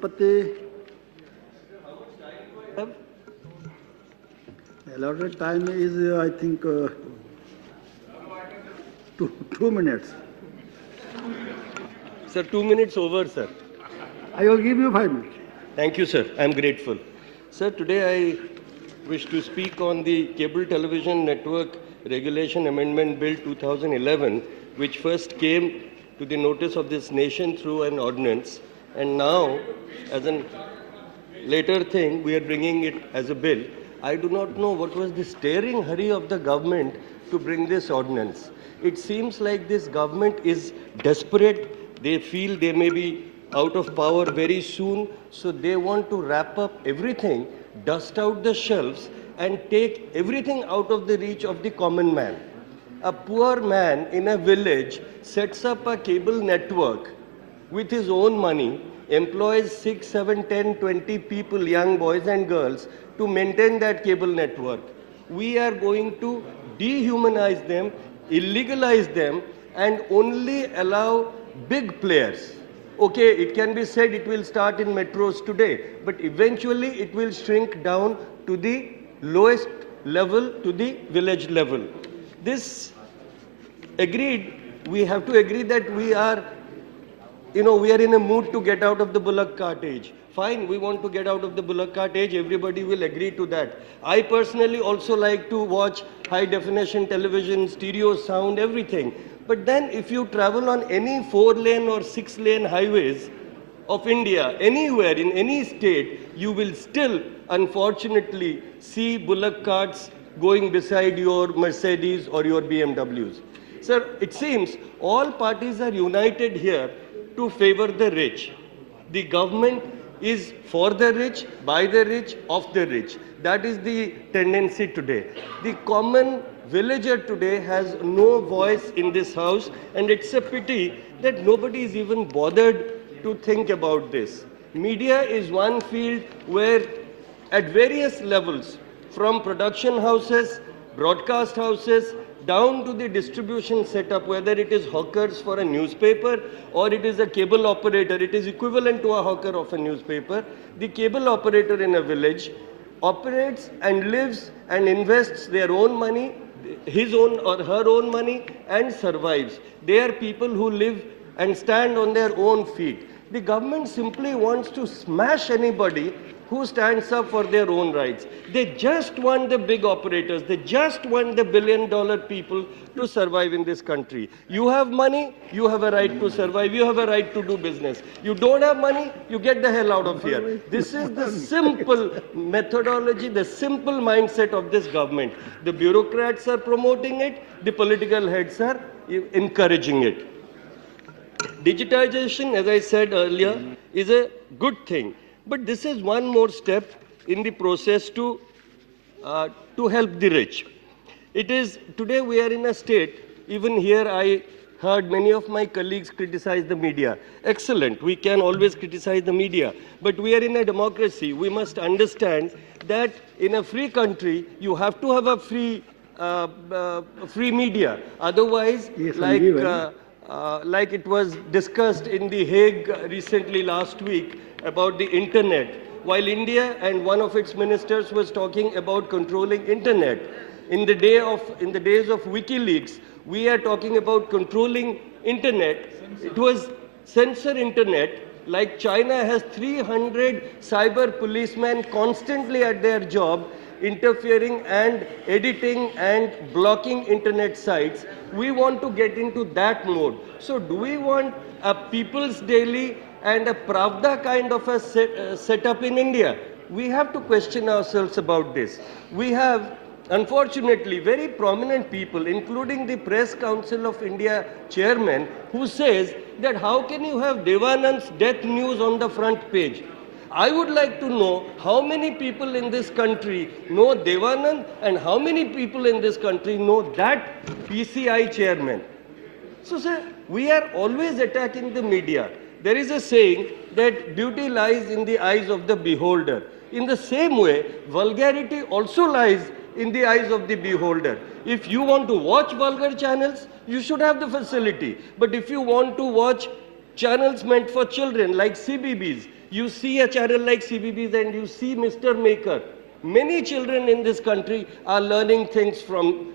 Sabapati. Allotted time is, I think, 2 minutes. Sir, 2 minutes over, sir. I will give you 5 minutes. Thank you, sir. I am grateful. Sir, today I wish to speak on the Cable Television Network Regulation Amendment Bill 2011, which first came to the notice of this nation through an ordinance, and now, as a later thing, we are bringing it as a bill. I do not know what was the staring hurry of the government to bring this ordinance. It seems like this government is desperate. They feel they may be out of power very soon, so they want to wrap up everything, dust out the shelves, and take everything out of the reach of the common man. A poor man in a village sets up a cable network with his own money, employs 6, 7, 10, 20 people, young boys and girls, to maintain that cable network. We are going to dehumanize them, illegalize them, and only allow big players. Okay, it can be said it will start in metros today, but eventually it will shrink down to the lowest level, to the village level. This agreed, we have to agree that we are in a mood to get out of the bullock cart age. Fine, we want to get out of the bullock cart age, everybody will agree to that. I personally also like to watch high definition television, stereo sound, everything. But then if you travel on any 4-lane or 6-lane highways of India, anywhere in any state, you will still, unfortunately, see bullock carts going beside your Mercedes or your BMWs. Sir, it seems all parties are united here to favor the rich. The government is for the rich, by the rich, of the rich. That is the tendency today. The common villager today has no voice in this house, and it's a pity that nobody is even bothered to think about this. Media is one field where at various levels, from production houses, broadcast houses, down to the distribution setup, whether it is hawkers for a newspaper or it is a cable operator, it is equivalent to a hawker of a newspaper. The cable operator in a village operates and lives and invests their own money, his own or her own money, and survives. They are people who live and stand on their own feet. The government simply wants to smash anybody who stands up for their own rights. They just want the big operators. They just want the billion-dollar people to survive in this country. You have money, you have a right to survive. You have a right to do business. You don't have money, you get the hell out of here. This is the simple methodology, the simple mindset of this government. The bureaucrats are promoting it. The political heads are encouraging it. Digitization, as I said earlier, is a good thing. But this is one more step in the process to help the rich. It is, today we are in a state, even here I heard many of my colleagues criticize the media. Excellent, we can always criticize the media. But we are in a democracy. We must understand that in a free country, you have to have a free media. Otherwise, yes, like it was discussed in The Hague recently last week about the internet, while India and one of its ministers was talking about controlling internet. In the days of WikiLeaks, we are talking about controlling internet. It was censor internet, like China has 300 cyber policemen constantly at their job, interfering and editing and blocking internet sites. We want to get into that mode. So do we want a People's Daily and a Pravda kind of a setup in India? We have to question ourselves about this. We have, unfortunately, very prominent people, including the Press Council of India chairman, who says that how can you have Devanand's death news on the front page? I would like to know how many people in this country know Devanand and how many people in this country know that PCI chairman. So, sir, we are always attacking the media. There is a saying that beauty lies in the eyes of the beholder. In the same way, vulgarity also lies in the eyes of the beholder. If you want to watch vulgar channels, you should have the facility. But if you want to watch channels meant for children like CBBS, You see a channel like CBBS and you see Mr. Maker. Many children in this country are learning things from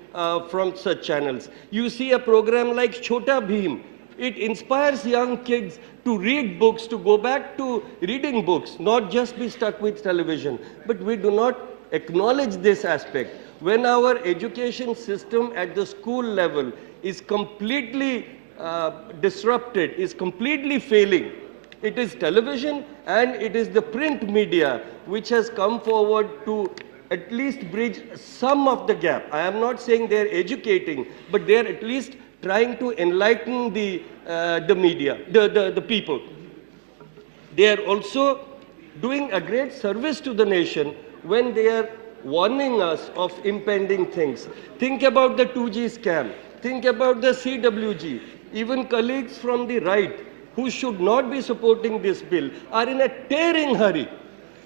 such channels. You see a program like Chhota Bheem. It inspires young kids to read books, to go back to reading books, not just be stuck with television. But we do not acknowledge this aspect. When our education system at the school level is completely disrupted, is completely failing, it is television and it is the print media which has come forward to at least bridge some of the gap. I am not saying they are educating, but they are at least trying to enlighten the media, the people. They are also doing a great service to the nation when they are warning us of impending things. Think about the 2G scam. Think about the CWG. Even colleagues from the right who should not be supporting this bill are in a tearing hurry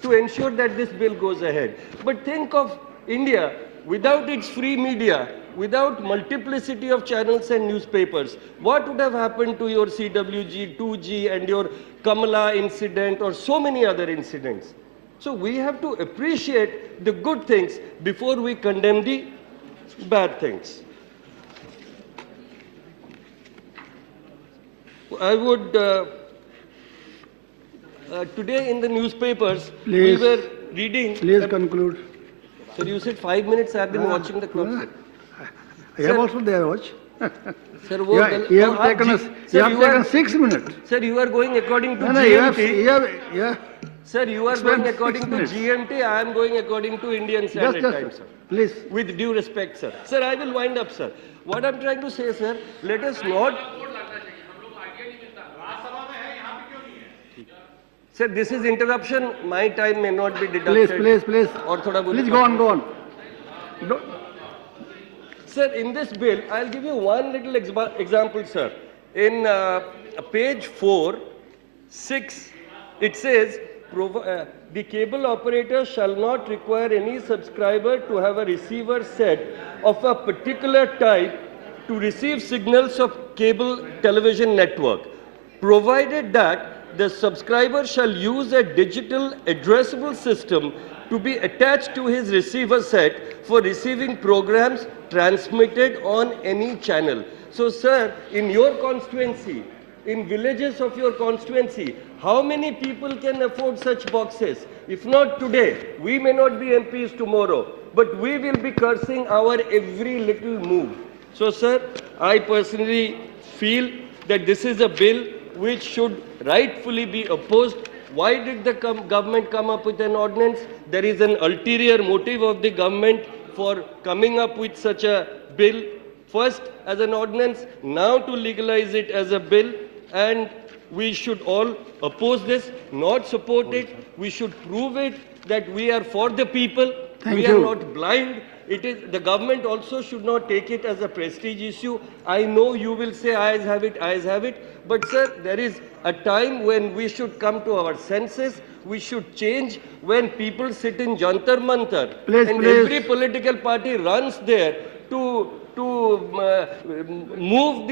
to ensure that this bill goes ahead. But think of India without its free media, without multiplicity of channels and newspapers. What would have happened to your CWG, 2G and your Kamala incident or so many other incidents? So we have to appreciate the good things before we condemn the bad things. I would, today in the newspapers, we Please. were reading. Please conclude. Sir, you said 5 minutes. I have been watching the clock. Sir. I have also there watch. Sir, You have taken 6 minutes. Sir, you are going according to No, GMT. Sir, you are Spend going according 6 to minutes. GMT. I am going according to Indian Standard Time, sir. Please. With due respect, sir. Sir, I will wind up, sir. What I'm trying to say, sir, let us not. Sir, this is interruption. My time may not be deducted. Please. Or thoda bahut- Please go on. Sir, in this bill, I'll give you one little example, sir. In page 4, 6, it says, the cable operator shall not require any subscriber to have a receiver set of a particular type to receive signals of cable television network, provided that the subscriber shall use a digital addressable system to be attached to his receiver set for receiving programs transmitted on any channel. So, sir, in your constituency, in villages of your constituency, how many people can afford such boxes? If not today, we may not be MPs tomorrow, but we will be cursing our every little move. So, sir, I personally feel that this is a bill which should rightfully be opposed. Why did the government come up with an ordinance? There is an ulterior motive of the government for coming up with such a bill. First as an ordinance, now to legalize it as a bill, and we should all oppose this, not support it. We should prove it that we are for the people. We are not blind. It is, the government also should not take it as a prestige issue. I know you will say eyes have it. But sir, there is a time when we should come to our senses. We should change when people sit in Jantar Mantar. Every political party runs there to move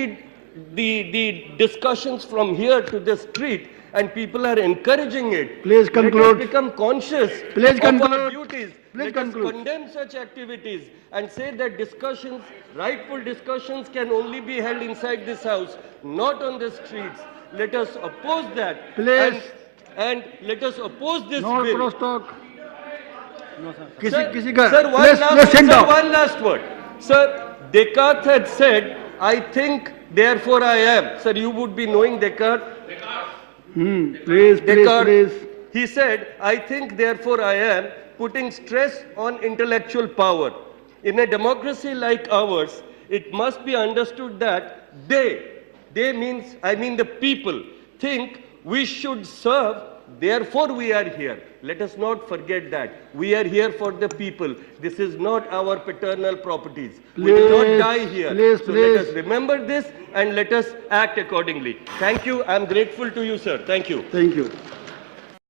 the discussions from here to the street, and people are encouraging it. Please conclude. Let us become conscious Please of conclude. our duties. Please Let us conclude. condemn such activities and say that discussions, rightful discussions, can only be held inside this house, not on the streets. Let us oppose that. Please. And let us oppose this No bill. cross talk. Sir, Sir, one last word. Sir, Descartes had said, I think, therefore I am. Sir, you would be knowing Descartes. Descartes, he said, I think, therefore I am, putting stress on intellectual power. In a democracy like ours, it must be understood that they means, I mean the people, think we should serve, therefore we are here. Let us not forget that. We are here for the people. This is not our paternal properties. We do not die here. Let us remember this and let us act accordingly. Thank you. I am grateful to you, sir. Thank you. Thank you.